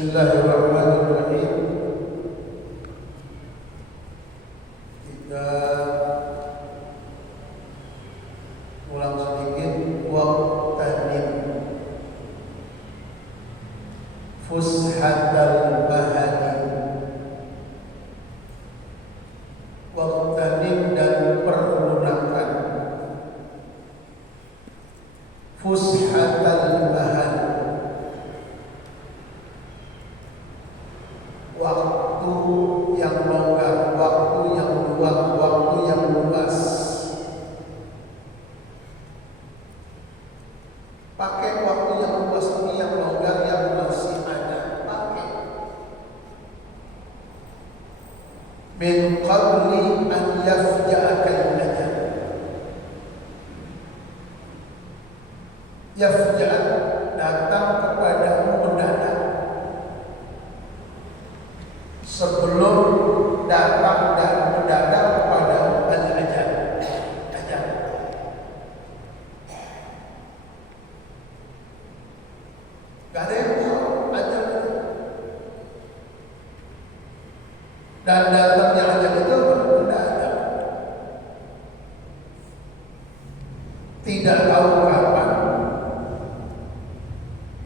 Bismillahirrahmanirrahim. Kita ulang sedikit waqtanim fushatal bahani. Waqtanim dan pergunakan fushatal bahani, waktu yang longgar, waktu yang luang, waktu yang luas. Pakai waktu yang luas ini, yang longgar, yang masih ada, pakai. Min qabli an yafja'akal ajal. Yafja' datang kepadamu mendadak. Sebelum datang dan mendadak kepada ajal. Gak ada yang tahu ajal itu. Dan datangnya ajal itu mendadak. Tidak tahu kapan.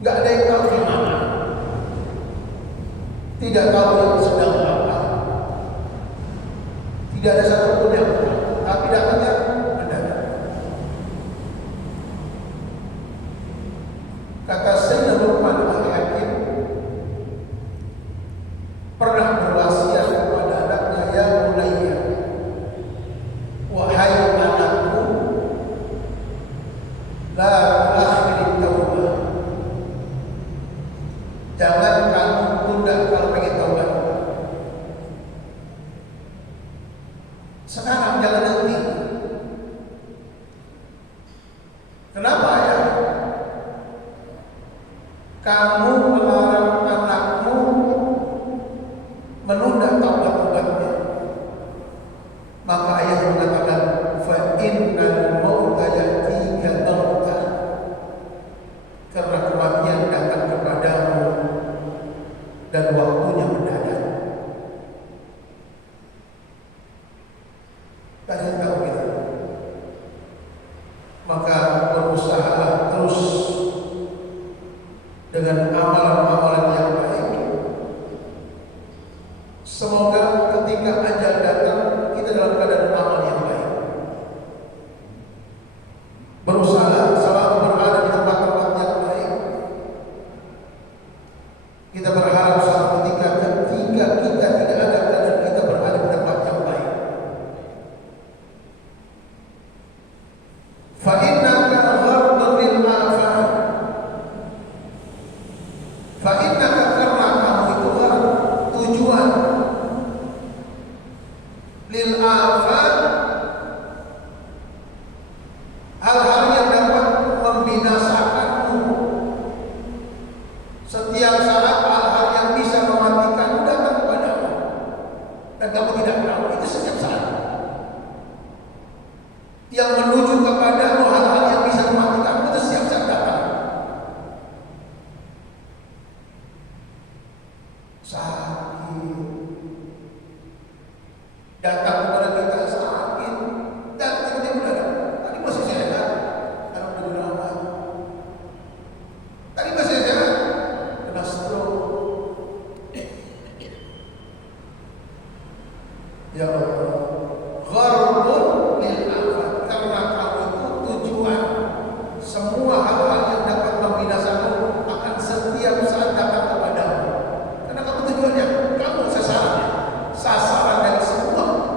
Gak ada yang tahu di mana. Tidak tahu yang sedang apa. Tidak ada satupun yang tahu. Tapi datangnya mendadak. Kata Sayyidina Luqman Al-Hakim pernah berwasiat kepada anaknya, ya bunayya, wahai anakku, la tu'akhir taubah. Jangan kamu tunda kalau pengen taubat. Sekarang jangan nanti. Kenapa ya? Kamu melarang anakmu menunda taubat-taubatnya. Maka ayah mengatakan, fa innal mauta ya'tika baghtah. Karena kematian datang kepadamu dan waktunya mendadak. Tak ada yang tahu kita. Maka berusaha terus dengan amalan-amalan yang baik. Semoga ketika ajal datang kita dalam keadaan amal yang baik. Berusaha selalu berada di tempat-tempat yang baik. Kita berharap suatu ketika kita tidak ada keadaan kita berada di tempat yang baik. Fa innaka ghardun lil afan. Fa innaka, karena kamu itu tujuan lil afan, hal-hal yang dapat membinasakanmu. Setiap saat hal-hal yang bisa mematikanmu datang kepadamu dan kamu tidak tahu. Itu setiap saat yang menuju kepadamu, hal-hal yang bisa mematikanmu itu setiap saat datang. Sakit datang kepada kita, sakit dan tiba-tiba datang. Tadi masih sehat, alhamdulillah. Tadi masih sehat, kena stroke. Ya Allah, gharbun lil afat, karena kamu itu tujuan. Semua hal-hal yang dapat membinasakanmu akan setiap saat datang kepadamu. Karena kamu tujuannya, kamu sasarannya, sasaran dari semua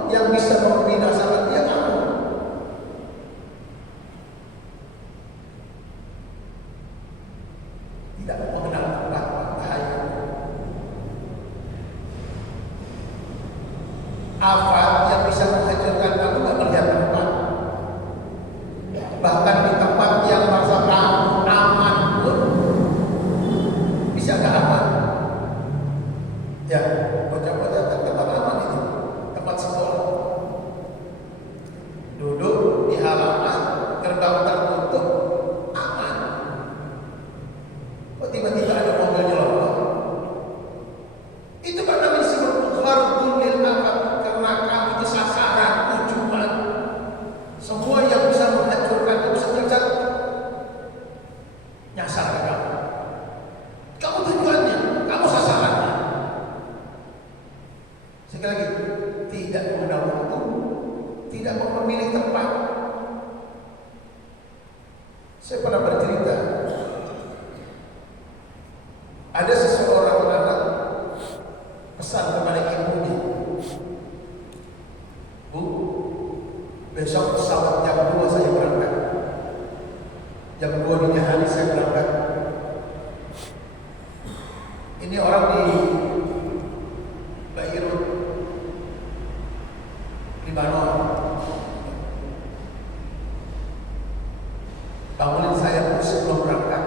Afat yang bisa menghancurkan kamu nggak melihat tempat. Bahkan di tempat yang merasa kamu aman pun bisa nggak aman. Ya, bocah-bocah tempat aman itu, tempat sekolah. Duduk di halaman, gerbang tertutup, aman. Kok tiba-tiba ada mobil nyelonong? Itu karena disebut ghardun lil afat, karena kamu itu sasaran, tujuan. Semua yang bisa menghancurkan kamu sekejap nyasar ke kamu. Kamu tujuannya, kamu sasarannya. Sekali lagi, tidak mengenal waktu, tidak mau memilih tempat. Saya pernah bercerita, ada seseorang anak pesan kepada ibunya, Bu, besok pesawat jam 2 saya berangkat. Jam 2 dini hari saya berangkat. Ini orang di Beirut, Libanon. Bangunin saya sebelum berangkat,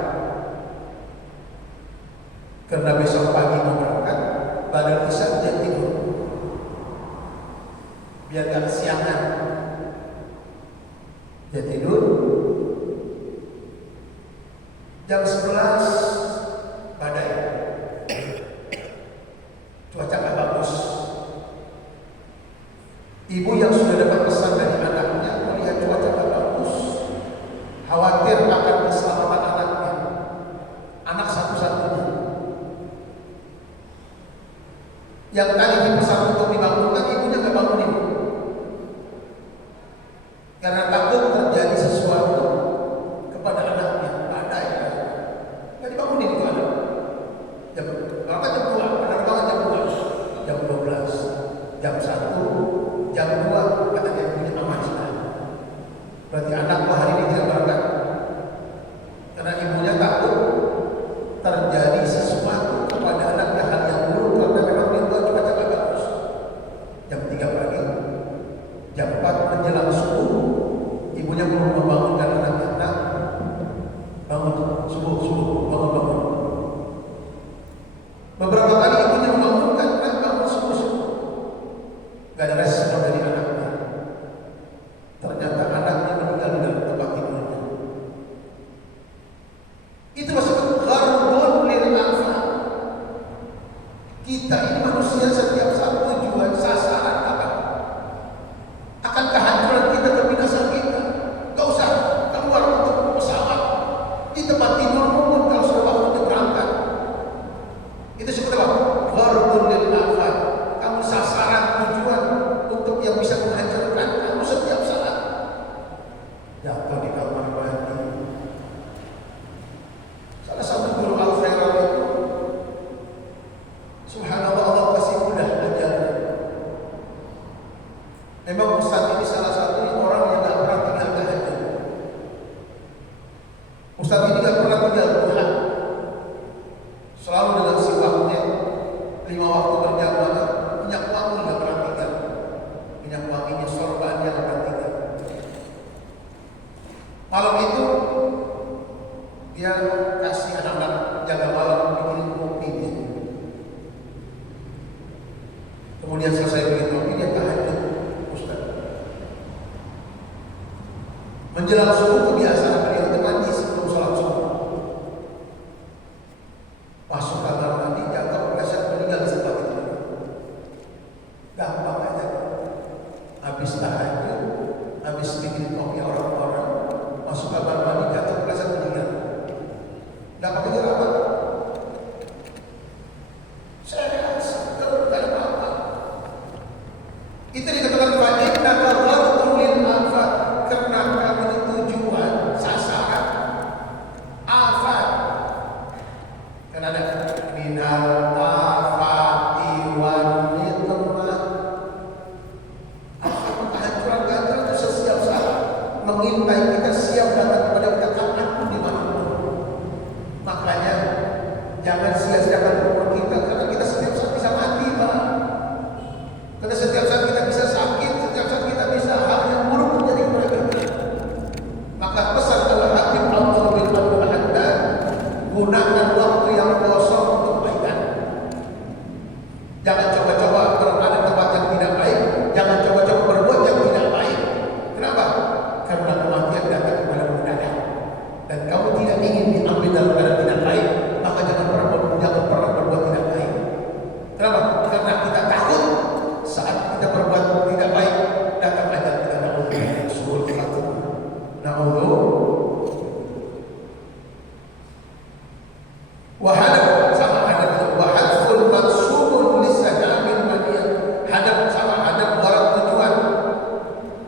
karena besok pagi mau berangkat. Pada kisah dia tidur biar gak kesiangan. Dia tidur. Jam 11 badai, cuaca gak bagus. Ibu yang sudah dapat pesan dari anaknya melihat cuaca gak bagus, khawatir akan keselamatan anaknya, anak satu-satunya yang tadi dipesan untuk dibangunkan. Ibunya gak bangunin karena takut terjadi sesuatu kepada anaknya. Badai, gak dibangunin itu anak. Berapa jam 2? Penerbangan jam 2, jam 12, jam 1, jam 2 katanya ibunya aman sekali. Berarti anakku hari ini tidak berangkat karena ibunya takut terjadi sesuatu kepada anaknya, hal yang buruk, karena memang di luar cuaca gak bagus. Jam 3 pagi, jam 4 menjelang subuh, ibunya belum membangunkan anaknya. Nak, bangun, subuh, bangun. Beberapa kali ibunya membangunkan, nak bangun, subuh. Gak ada respon dari anaknya. Ternyata anaknya meninggal di dalam tempat tidurnya. Itu maksudnya ghardun lil afat. Kita ini manusia setiap saat tujuan, sasaran apa? Akan kehancuran kita, kebinasan kita. Gak usah keluar untuk pesawat, di tempat tidurmu pun kalau sudah waktunya berangkat. Itu sebut apa? Ghardun lil afat. Kamu sasaran, tujuan untuk yang bisa menghancurkan kamu setiap saat. Jatuh di kamar mandi. Salah satu guru Al-Khairat itu, subhanallah, Allah kasih mudah ajar. Memang Ustaz ini salah satu orang yang gak pernah tinggal tahajud. Ustaz ini gak pernah tinggal duha. Selalu dengan siwaknya 5 waktu berjamaah. Minyak wangi gak pernah tinggal. Minyak wanginya, sorbannya gak pernah tinggal. Malam itu dia kasih anak-anak jaga malam bikin kopi dia. Kemudian selesai bikin kopi, dia tahajud, Ustaz. Menjelang subuh kebiasaan beliau itu mandi sebelum sholat subuh. Masuk kamar mandi, jatuh kepleset, meninggal di sebelah itu. Gampang aja. Habis tahajud, habis bikin kopi orang-orang, masuk kamar mandi, jatuh kepleset, meninggal. Gak pakai jerawat. Sehat, seger, gak ada apa-apa. Itu dikatakan fa'inna ghardun lil afat, karena kamu itu tujuan, sasaran, afat. Kan ada minal afati wan nitmah. Afat kehancuran tidak baik, datang aja kita naudzubillah suul khatimah. Naudzubillah. Wahadab sama hadap, wahadful mansubun lisadamin maniyah. Hadap sama hadap warat tujuan,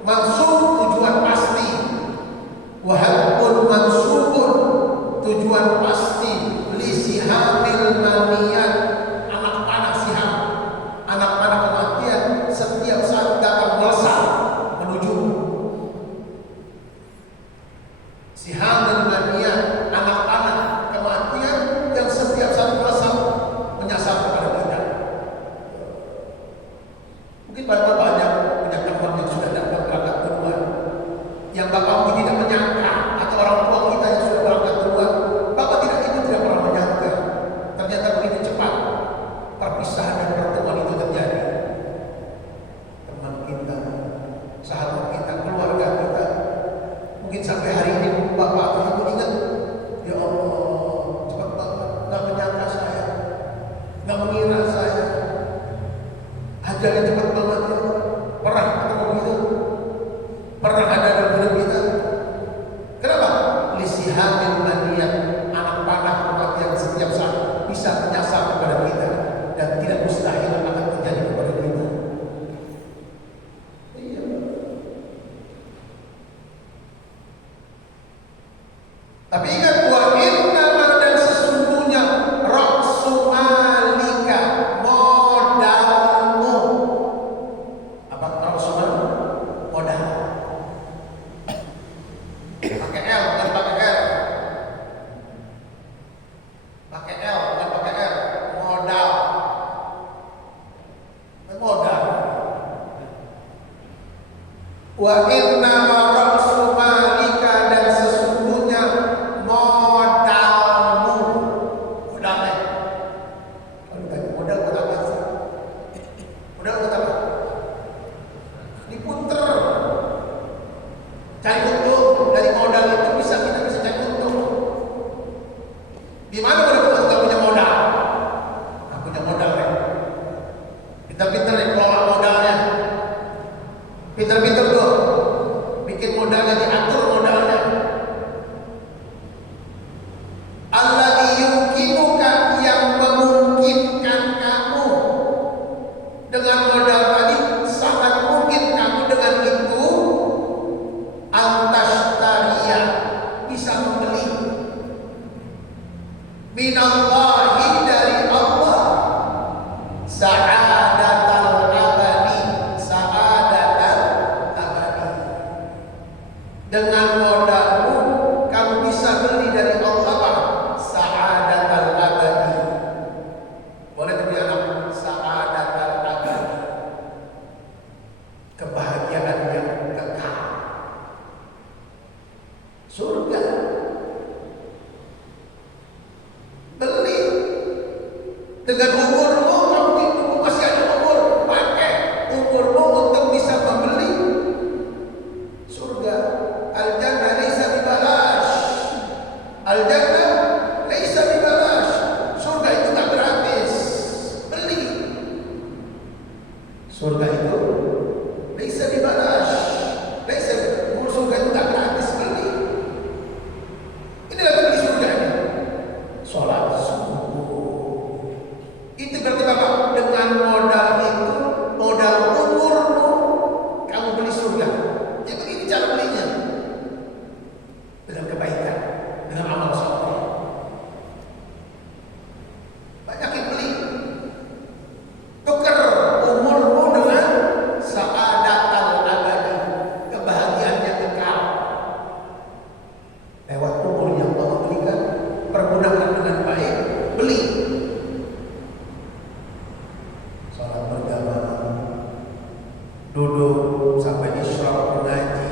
mansub tujuan pasti, wahadful mansubun tujuan pasti, lisihamil maniyah anak panah siham, anak panah kematian setiap saat datang melesat menuju. Sihamil maniyah anak panah kematian yang setiap saat melesat menyasar kepada kita. Mungkin Bapak banyak punya teman yang sudah dapat berangkat duluan, yang Bapak mungkin tidak menyangka, atau orang tua kita yang sudah berangkat duluan, Bapak tidak pernah menyangka ternyata begitu cepat perpisahan dan pertemuan itu terjadi. Teman kita, sahabat kita, keluarga kita, mungkin sampai hari ini Bapak atau Ibu ingat, ya Allah, cepat banget, nggak menyangka saya, nggak mengira saya, ajalnya cepat banget ya. Pernah ketemu gitu, pernah ada dalam hidup kita. Kenapa? Lisihamil maniyah, anak panah kematian setiap saat bisa menyasar kepada kita dan tidak mustahil akan terjadi kepada kita. Iya. Tapi ingat, wa innama dan sesungguhnya ra'su malika modalmu. Apa ra'su mal? Modal. Pakai L bukan pakai R. Pakai L bukan pakai R. Modal. Modal. Wa innama ra'su malika dan sesungguhnya modalmu. Modalnya. Kalau ditanya modal buat apa sih? Modal buat apa? Diputer. Cari untung dari modal itu kita bisa cari untung. Di mana kita punya modal? Nah, punya modal ya. Pintar-pintar nih kelola modalnya. Pintar-pintar tuh bikin modalnya, diatur modalnya. Alladzi yumkinuka, yang memungkinkan kamu dengan modal tadi, sangat mungkin kamu dengan itu antastariya, bisa membeli minallahi, dari Allah, sa'adatal abadi, sa'adatal abadi. Dengan modalmu kamu bisa beli dari Allah apa? Sa'adatal abadi. Boleh dibeli anak sa'adatal abadi, kebahagiaan yang kekal, surga. Beli dengan umurmu, kamu masih ada umur, pakai umurmu untuk bisa membeli surga. Al-jannah laisa bibalash. Al-jannah laisa bibalash. Surga itu tak gratis. Beli. Surga itu laisa bibalash. Laisa, surga itu tak gratis, beli. Inilah beli surga ini. Sholat subuh. Itu berarti Bapak, dengan modal itu, modal umurmu, kamu beli surga. Ya begini cara belinya. Dengan kebaikan, dengan amal saleh. Banyak yang beli. Tukar umurmu dengan sa'adatal abadi, kebahagiaan yang kekal. Lewat umur yang Allah berikan, pergunakan dengan baik, beli. Salat berjamaah, duduk sampai isyraq, mengaji,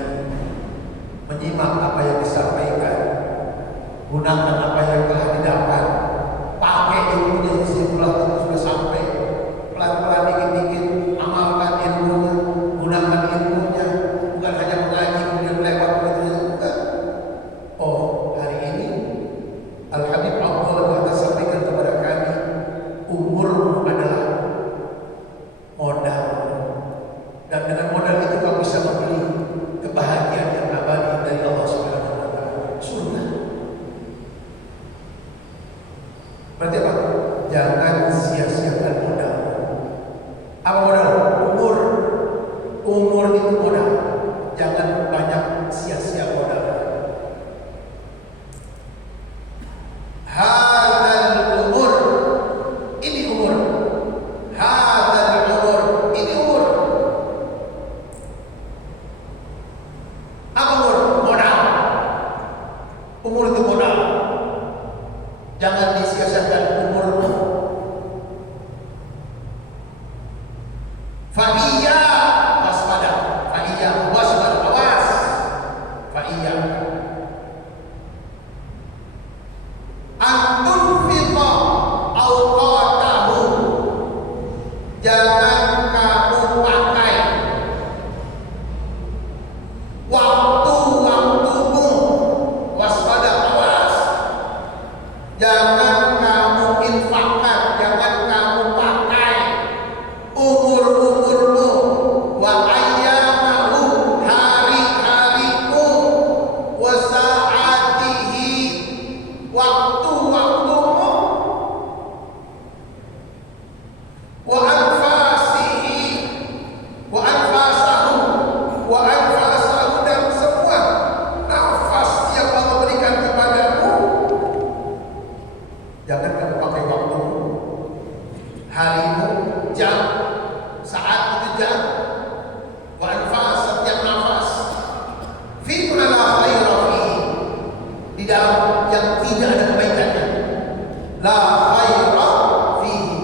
menyimak apa yang disampaikan, gunakan apa yang telah didapat, pakai ilmunya yang sudah sampai, pelan-pelan dikit-dikit amalkan ilmunya, gunakan ilmunya, bukan hanya mengaji kemudian lewat begitu saja. Oh, hari ini Al-Habib Abdullah Ta'ala sampaikan kepada kami, umurmu adalah modal, dan Fa'iyya waspada, fa'iyya waspada, awas. Fa'iyya antun fiqa awqatahu, jangan kamu pakai waktu-waktumu. Waspada, awas. Jangan kamu infakkan, jangan kamu pakai umur-umurmu, wa ayyamahu, hari-harimu, wa sa'atihi, waktu-waktumu, wa anfasihi, wa anfasahu, wa anfasahu, dan semua nafas yang Allah berikan kepadamu. Jangan kamu pakai waktumu, harimu, jam, saat itu jam, wa anfas, setiap nafas, fi ma la khaira fihi, di dalam yang tidak ada kebaikannya. La khaira fihi,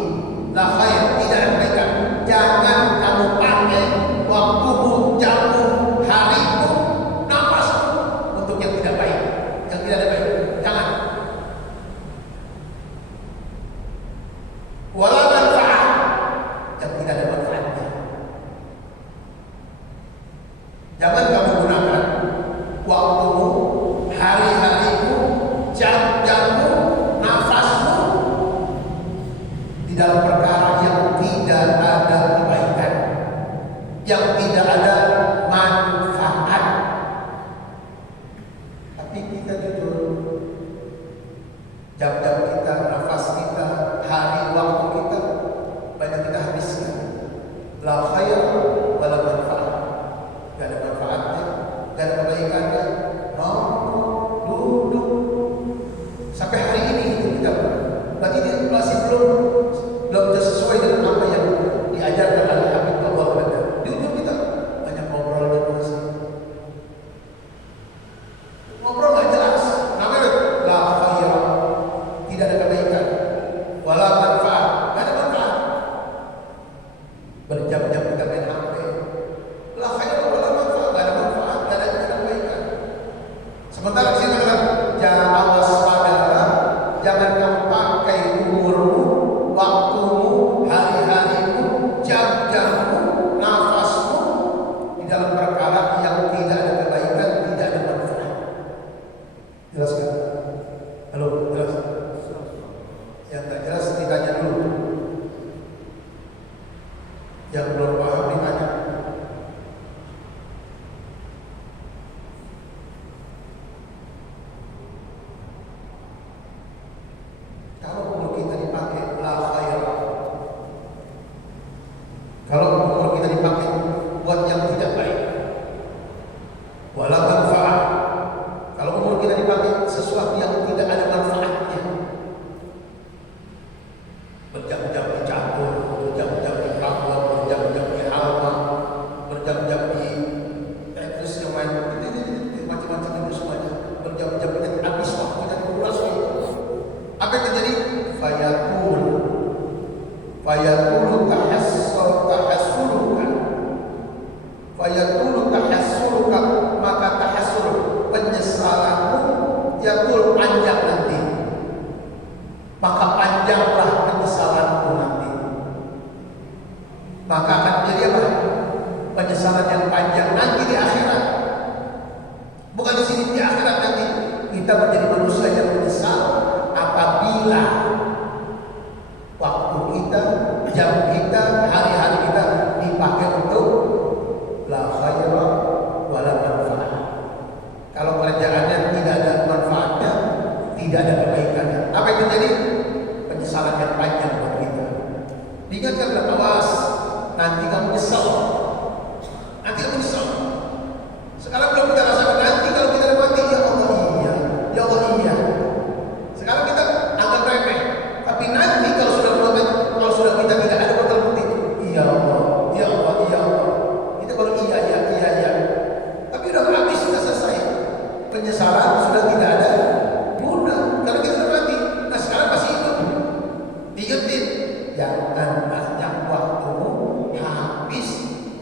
la khair, tidak ada kebaikan. Jangan kamu pakai waktumu, jammu, harimu, nafasmu untuk yang tidak baik, yang tidak ada baik. Jangan. Wala manfaat, yang tidak ada manfaatnya. Jangan kamu gunakan waktumu, hari-harimu, jam-jammu, nafasmu di dalam perkara yang tidak ada kebaikan, yang tidak ada manfaat. Tapi kita jujur, jam-jam kita, nafas kita, hari waktu kita banyak kita habiskan. La khair wala manfaat, gak ada manfaatnya, gak ada kebaikannya. Nongkrong, duduk sampai hari ini itu kita, berarti dia masih belum sesuai dengan apa yang diajarkan oleh Habib Allah Badar. Di ujung kita banyak ngobrol dan masih ngobrol gak jelas. Namanya la khair, tidak ada kebaikan, wala manfaat, gak ada manfaat. Berjam-jam kita main HP, la khair wala manfaat, gak ada manfaat, gak ada kebaikan. Sementara di sini kan jangan waspadalah, jangan kamu pakai umurmu, waktumu, hari-harimu, jam-jammu, nafasmu di dalam perkara yang tidak ada kebaikan, tidak ada manfaat. Jelas kan? Halo, jelas? Yang tak jelas ditanya dulu. Yang belum paham ditanya. Kalau umur kita dipakai la khair, kalau umur kita dipakai buat yang tidak baik, wala manfaat, kalau umur kita dipakai sesuatu yang tidak ada manfaatnya, berjam-jam di campur, berjam-jam di pelabur, berjam-jam di halma, berjam-jam di terus yang main macam-macam itu semuanya, berjam-jam kita habis waktunya dikuras waktu. Apa yang terjadi? Fayaqulu tahassuluka, maka tahassul, penyesalanmu, yaqul, panjang nanti. Maka panjanglah penyesalanmu nanti. Maka akan jadi apa? Penyesalan yang panjang nanti di akhirat. Bukan di sini, di akhirat nanti kita menjadi manusia yang menyesal apabila waktu kita, jam kita, hari-hari kita dipakai untuk la khaira wala manfaat. Kalau kerjaannya tidak ada manfaatnya, tidak ada kebaikannya, apa yang terjadi? Penyesalan yang panjang buat kita. Diingatkan, awas, nanti kamu nyesal. Nanti kamu nyesal. Sekarang belum kita rasakan, nanti kalau kita mati, ya Allah iya, ya Allah iya. Sekarang kita anggap remeh.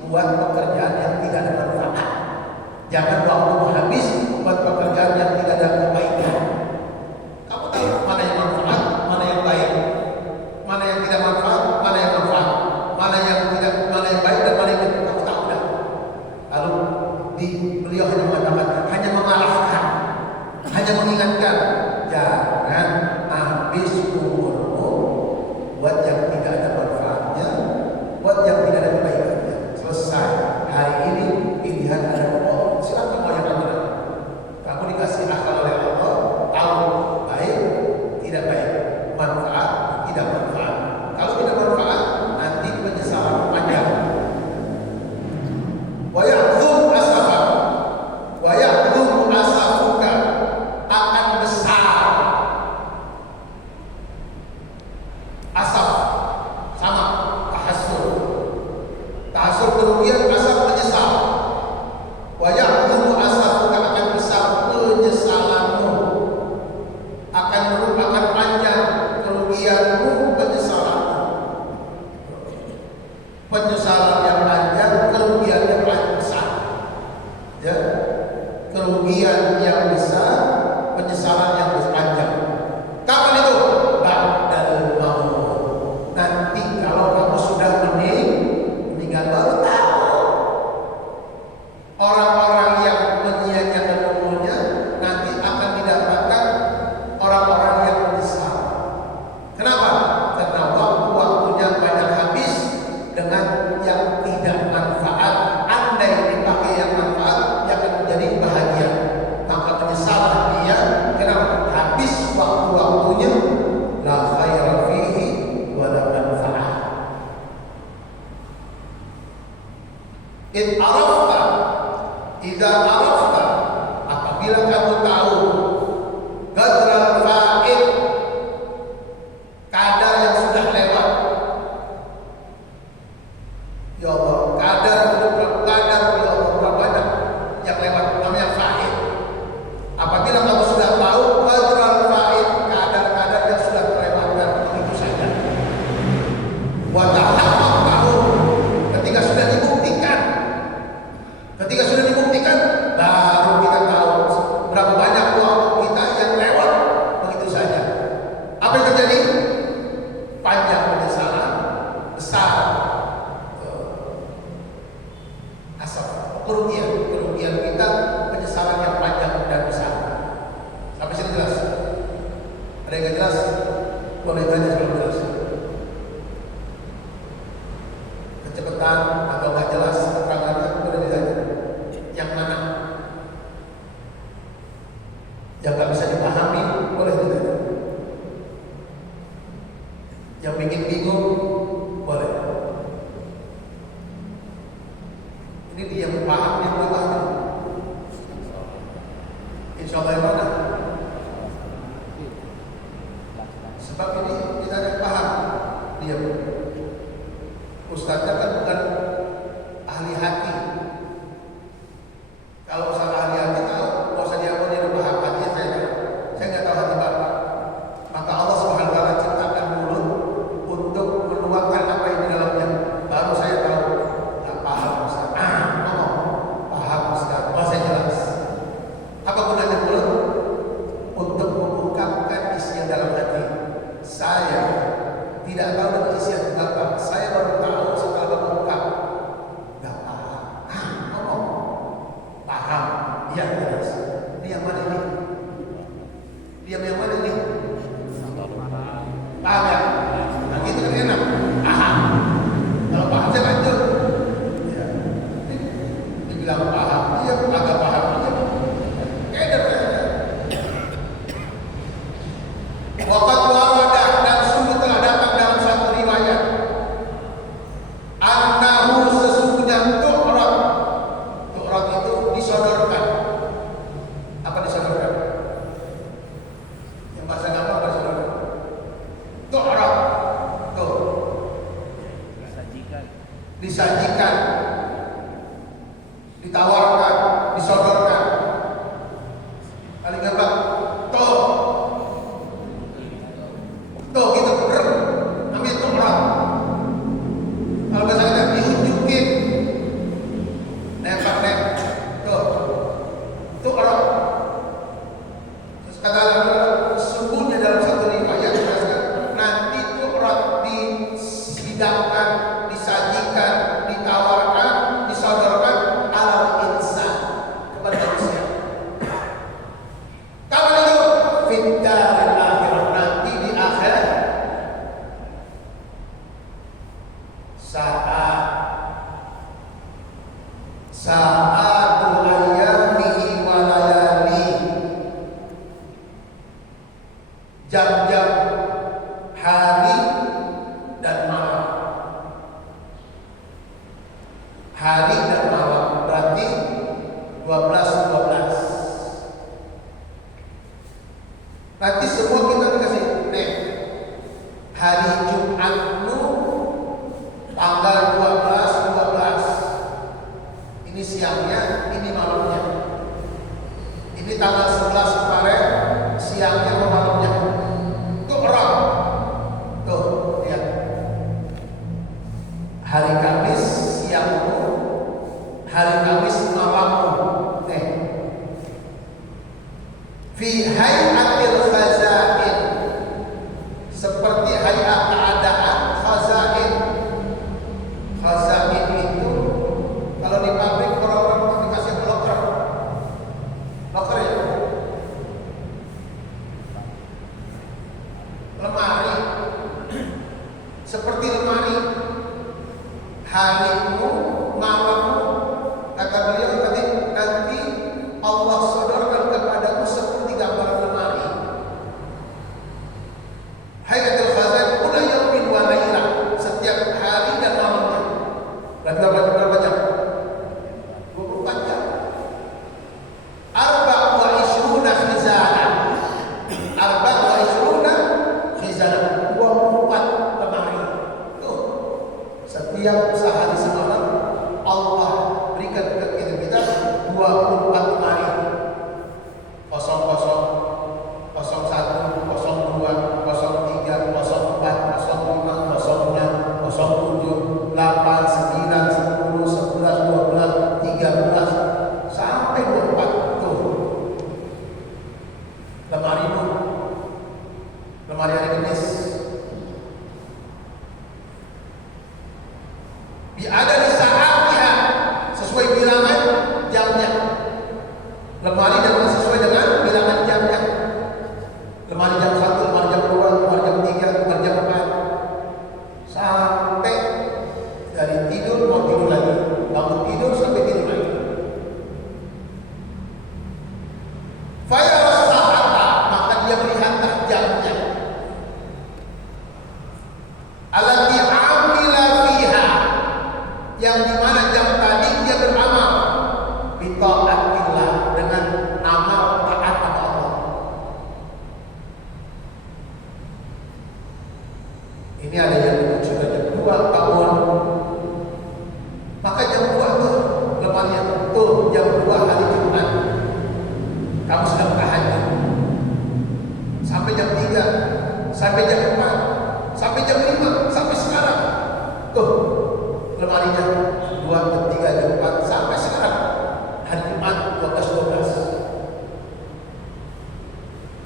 buat pekerjaan yang tidak ada manfaat. Jangan waktu habis buat pekerjaan yang tidak ada kebaikan. Kamu tahu mana yang manfaat, mana yang baik, mana yang tidak manfaat, mana yang manfaat, mana yang tidak, mana yang baik dan mana yang tidak. Kamu tahu dah. Lalu beliau hanya mengatakan, hanya mengarahkan, hanya mengingatkan, jangan habis umurmu buat yang tidak ada manfaatnya, buat yang tidak ada kebaikannya. Selesai. Hari ini pilihan ada. Silakan mau yang mana. Kamu dikasih akal oleh Allah, tahu baik, tidak baik, manfaat, tidak manfaat. Kalau tidak manfaat, nanti penyesalan panjang. Wa ya'dhur asafak, wa ya'dhur asafuka, akan besar. Asaf sama tahasur. Tahasur kerugian, asaf menyesal. Wa ya'dhur asafuka, akan besar penyesalanmu. Akan panjang kerugianmu, penyesalanmu. Penyesalan yang panjang, kerugian yang besar. Ya, kerugian yang besar, penyesalan yang panjang. Kapan itu? Ba'dal maut. Nanti kalau kamu sudah meninggal baru tahu. Orang-orang yang menyia-nyiakan umurnya nanti akan didapatkan orang-orang yang menyesal. Kenapa? Karena waktu-waktunya banyak habis dengan yang tidak manfaat. Andai dipakai yang manfaat, dia akan menjadi bahagia. Maka penyesalan dia, kenapa? Habis waktu-waktunya, la khaira fihi wa la manfaat. In arafta, idza arafta, apabila kamu tahu qadral fa'id, kadar yang sudah lewat. Ya Allah, kadar ya Allah berapa banyak yang lewat, namanya fa'id. Apabila kamu sudah tahu qadral fa'id, kadar-kadar yang sudah terlewatkan begitu saja. Wa tahaqqaq tahu, ketika sudah dibuktikan, baru kita tahu berapa banyak waktu kita yang lewat begitu saja. Apa yang terjadi? Panjang penyesalan, besar asal kerugian kita, penyesalan yang panjang dan besar. Sampai sini jelas? Ada yang nggak jelas? Boleh tanya kalau jelas. Kecepatan atau nggak jelas keterangannya boleh ditanya. Yang mana? Yang nggak bisa dipahami boleh ditanya. Yang bikin bingung boleh. Ini dia yang paham, dia nggak paham. Insya Allah yang mana? Sebab ini kita ada paham dia. Ustaznya kan bukan ahli hati. Kalau misalnya ahli hati tahu, nggak usah diampun dia udah paham hati saya nggak tahu hati bapak. Maka Allah Subhanahu Wa Taala ciptakan mulut untuk menuangkan apa yang di dalamnya. Baru saya tahu. Nggak paham Ustaz. Paham Ustaz. Saya jelas. Apa gunanya mulut? Untuk mengungkapkan isi yang dalam hati. Saya tidak tahu dengan isi hati bapak. Saya baru tahu setelah bapak ungkap. Nggak paham. Ngomong. Paham. Iya jelas. Ini yang mana ini? Diam yang mana ini? Paham ya? Nah gitu kan enak. Paham. Kalau paham saya lanjut. Ya. Ini bilang paham. Iya agak paham. Keder kan? Waqad warada, dan sungguh telah datang dalam satu riwayat, annahu, sesungguhnya tu'rad itu disodorkan. Apa disodorkan? Yang bahasa gampang apa disodorkan? Tu'rad, tuh disajikan, ditawarkan, disodorkan. Paling gampang, tuh gitu, ambil tu'rad. Kalau bahasa kita diunjukin, Sa'atu ayyamihi wa layali, jam-jam hari dan malam. Hari dan malam berarti 12. Nanti semua kita dikasih hari Jumat lu tanggal 12. Ini siangnya, ini malamnya. Ini tanggal 11 kemarin, siangnya atau malamnya. Tuh orang. Tuh, lihat. Hari Kamis siangmu, hari Kamis malammu. Fi hayatil khazain, seperti hayat keadaan khazain. Khazain itu kalau di pabrik orang-orang dikasih loker ya, lemari, seperti lemari. Harimu, malammu, kata beliau tadi, nanti Allah sodorkan kepadamu seperti gambaran lemari. Hayatul khazain kulla yaumin wa lailah, setiap hari dan malamnya. Dan berapa jam? 24 jam. Arba' wa ishruna khizanan. 24 lemari. Tuh, setiap sehari semalam Allah berikan ke kita 24 lemari. 00, 01, 02, 03, 04, 05, 06, 07, 8, 9, 10, 11, 12, 13 sampai 24. Tuh, lemarimu, lemari hari Kamis. Ada di saatnya sesuai bilangan jamnya. Lemari dengan sesuai dengan bilangan jamnya. Lemari jam 1, lemari jam 2, lemari jam 3, lemari jam 4. Sampai dari tidur mau tidur lagi, bangun tidur sampai tidur lagi. Fayara sa'ata, maka dia melihatlah jamnya. Allati amila fiha, yang dimana jam tadi dia beramal bita'atillah, dengan amal taat kepada Allah. Ini ada yang sudah jam 2 tahun, maka jam 2 tuh lemarinya tuh jam 2 hari Jumat kamu sudah tahajud sampai jam 3, sampai jam 4, sampai jam 5, sampai sekarang. Tuh lemarinya 2, jam 3, jam 4 sampai sekarang hari Jumat 12.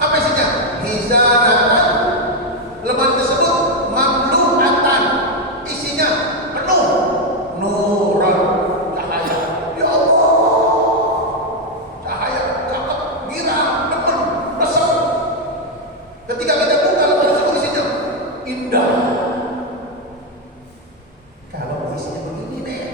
Apa isinya? Hizanatan. Lemari tersebut mamlu'atan, isinya penuh nuran, cahaya. Ya Allah, cahaya cakep, girang, demen, resep. Ketika kita buka lemari tersebut isinya indah. Kalau isinya begini deh,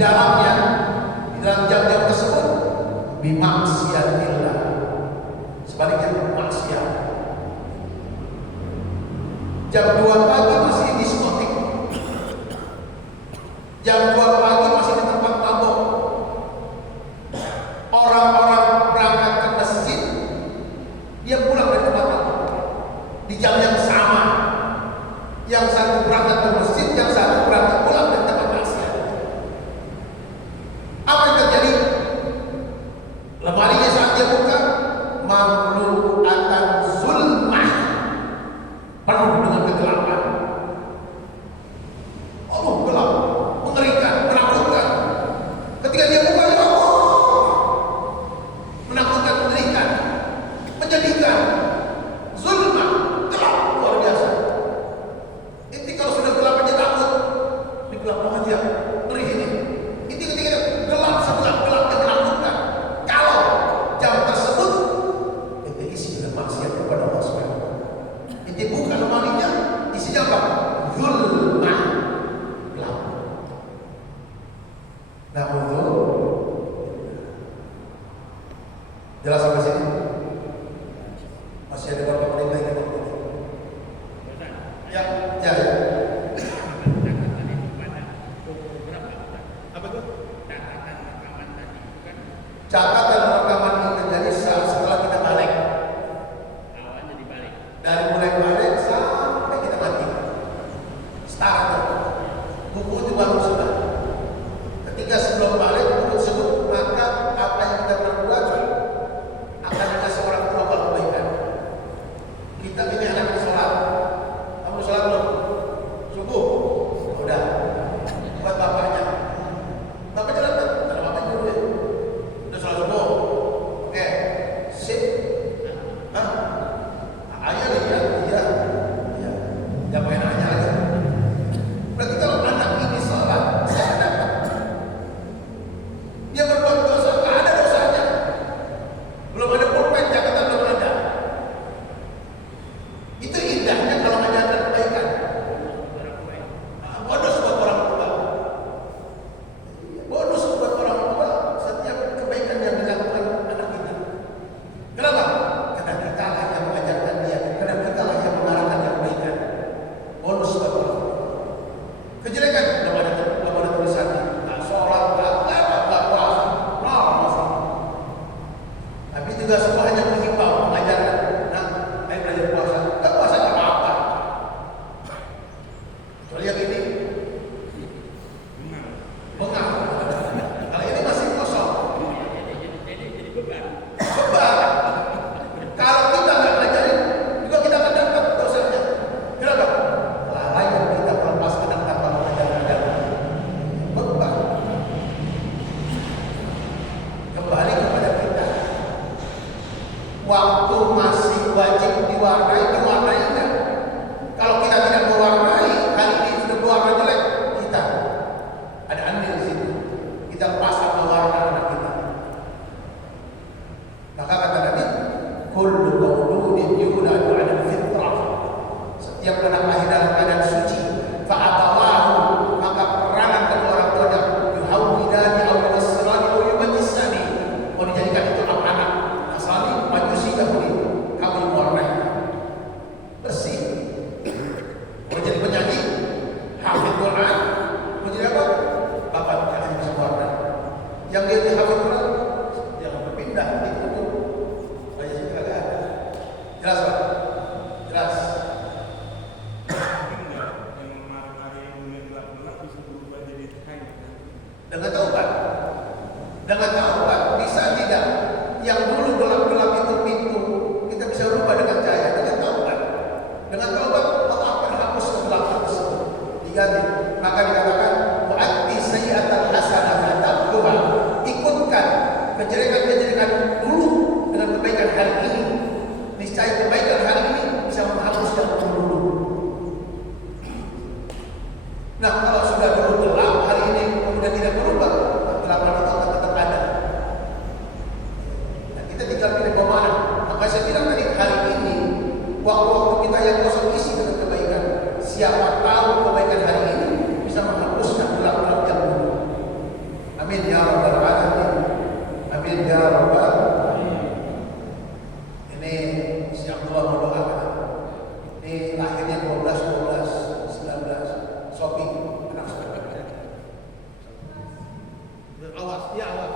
dalamnya, di dalam jam-jam tersebut bimaksiatillah, sebaliknya maksiat. Jam 2 pagi masih di diskotik, jam 2 pagi masih di tempat mabok. Orang-orang berangkat ke masjid, dia pulang dari tempat mabok di jam yang sama. Yang satu berangkat ke masjid, yang satu berangkat pulang dari tempat maksiat. Apa yang terjadi? Lemarinya saat dia buka, mamlu'atan zulmah, penuh dengan kegelapan. Allah gelap, mengerikan, menakutkan. Ketika dia buka, ya Allah, menakutkan, mengerikan, menjadikan zulmah, gelap luar biasa. Inti kalau sudah gelap aja takut, ini gelap aja, ngeri ini. Inti ketika gelap segelap-gelapnya menakutkan. Kalau jam tersebut inti isi dengan maksiat kepada Allah Subhanahu wa Ta'ala. Inti buka lemarinya, isinya apa? Zulmah, gelap. Nah untuk jelas sampai sini. Masih ada beberapa menit lagi. Ya. Apa tuh? Catatan rekaman yang terjadi saat setelah kita balik. Awalnya dibalik. Dari mulai balik sampai kita mati. Start. Buku itu baru sudah. Ketika sebelum balik buku tersebut, maka apa yang kita perbuat akan dikasih orang tua kebaikan. Kita ini anak sholat. Kamu sholat belum? Subuh? Udah. Buat bapaknya. Bapak jalan kan? Ada bapaknya dulu ya. Udah sholat subuh. Oke. Sip. Hah? Ayah lihat. Iya. Jangan main aja aja. Berarti kalau anak ini sholat, saya dapat. Dia berbuat dosa, nggak ada dosanya. Belum ada pulpen, catatan belum ada. Itu indahnya kalau ngajarkan kebaikan. Bonus buat orang tua. Bonus buat orang tua setiap kebaikan yang dilakukan anak kita. Kenapa? Karena kita lah yang mengajarkan dia, karena kita lah yang mengarahkan yang kebaikan. Bonus buat orang tua. Kejelekan belum ada tulisannya. Nggak sholat, nggak puasa, masalah. Tapi juga semua hanya menghimbau, mengajarkan. Nah, ayo belajar puasa. Nggak puasa nggak apa-apa. Kecuali yang ini, bengal. Kalau ini masih kosong. Beban. Kalau kita nggak belajarin, juga kita akan dapat dosanya. Kenapa? Lalai yang kita melepaskan tanpa mengajarkan. Beban. Kembali kepada kita. Waktu masih wajib diwarnai enggak? Kalau kita tidak mewarnai, hari ini sudah berwarna jelek, kita ada andil di situ. Kita pasang mewarna anak kita. Maka kata Nabi, kullu mauludin yuladu 'alal fitrah. Setiap anak lahir dalam keadaan suci, fa'abawahu, maka peranan kedua orang tuanya yuhawwidani aw yunasrani aw yumajjisani. Mau dijadikan itu anak Nasrani, Majusi, Yahudi. Kamu yang mewarnai. Bersih. Mau jadi penyanyi, hafid Quran, mau jadi apa? Bapak yang hanya bisa mewarnai. Yang dia hafid Quran, jangan berpindah itu. Banyak sini kagak ada. Jelas Pak? Jelas. Dengan taubat. Dengan taubat bisa tidak? Yang dulu gelap-gelap itu pintu, kita bisa rubah dengan cahaya. Dengan taubat. Dengan taubat Allah akan hapus kegelapan tersebut. Diganti. Maka dikatakan mu'addi sayyi'atal hasanah tamhuha. Ikutkan kejelekan-kejelekan dulu dengan kebaikan hari ini. Niscaya kebaikan hari ini bisa menghapus yang dulu. Nah, kalau sudah dulu gelap, hari ini kemudian tidak berubah, kegelapan itu akan tetap ada. Nah, kita tinggal pilih kemana. Maka saya bilang tadi, hari ini waktu-waktu kita yang kosong isi Awas, ya awas.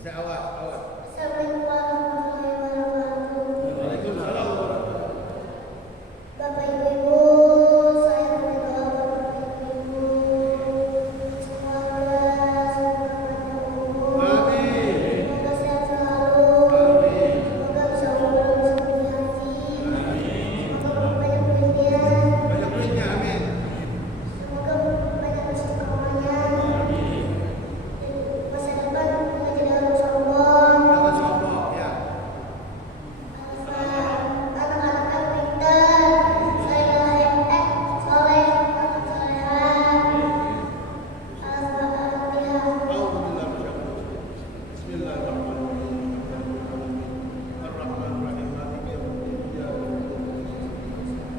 Saya awas, awas. Assalamualaikum warahmatullahi wabarakatuh. Waalaikumsalam. Bapak Ibu, saya berdoa Bapak Ibu semoga semuanya umur. Amin. Semoga sehat selalu. Amin. Semoga bisa umroh, bisa pergi haji. Amin. Semoga banyak duitnya. Banyak duitnya, amin. Semoga banyak istiqomahnya. Masa depan kita tidak harus sombong. Jangan sombong, ya. Anak-anak yang pintar, soleh, soleha. Al-Fatihah. Alhamdulillah. Bismillahirrahmanirrahim. Ar-Rahmanir-Rahim. Maliki yaumiddin. Iyyaka na'budu wa iyyaka nasta'in.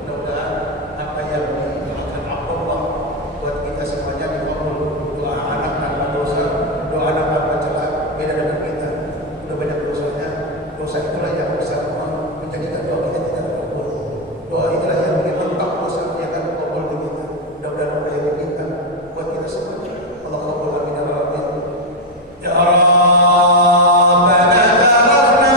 Mudah-mudahan apa yang didoakan Allah buat kita semuanya dikabul. Doa anak tanpa dosa, doa anak tanpa celah, beda dengan kita. Udah banyak dosanya, dosa itulah yang bisa menjadikan doa kita tidak terkabul. Doa itulah yang lebih lengkap dosa yang akan terkabul di kita. Mudah-mudahan apa yang diminta buat kita semuanya. Allah kabul amin ya rabbal alamin. Ya Rabbana tarafna.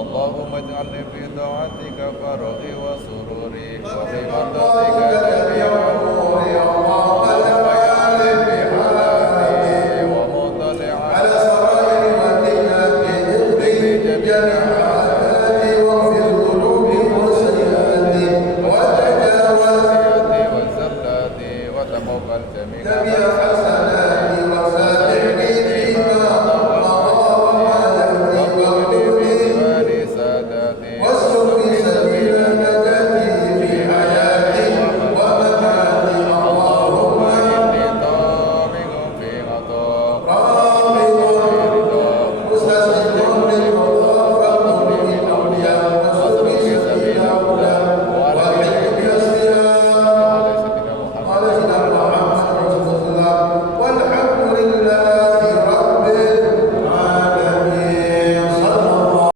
اللهم اجعلني في طاعتك فرغي وسروري وفي مرضاتك جميع اموري اللهم اجعلني في حلالي ومطلعا على سرائر ودياتي اغفر جميع حاجاتي واغفر ذنوبي وسيئاتي وتجاوز سيئاتي وزلاتي وتقبل جميع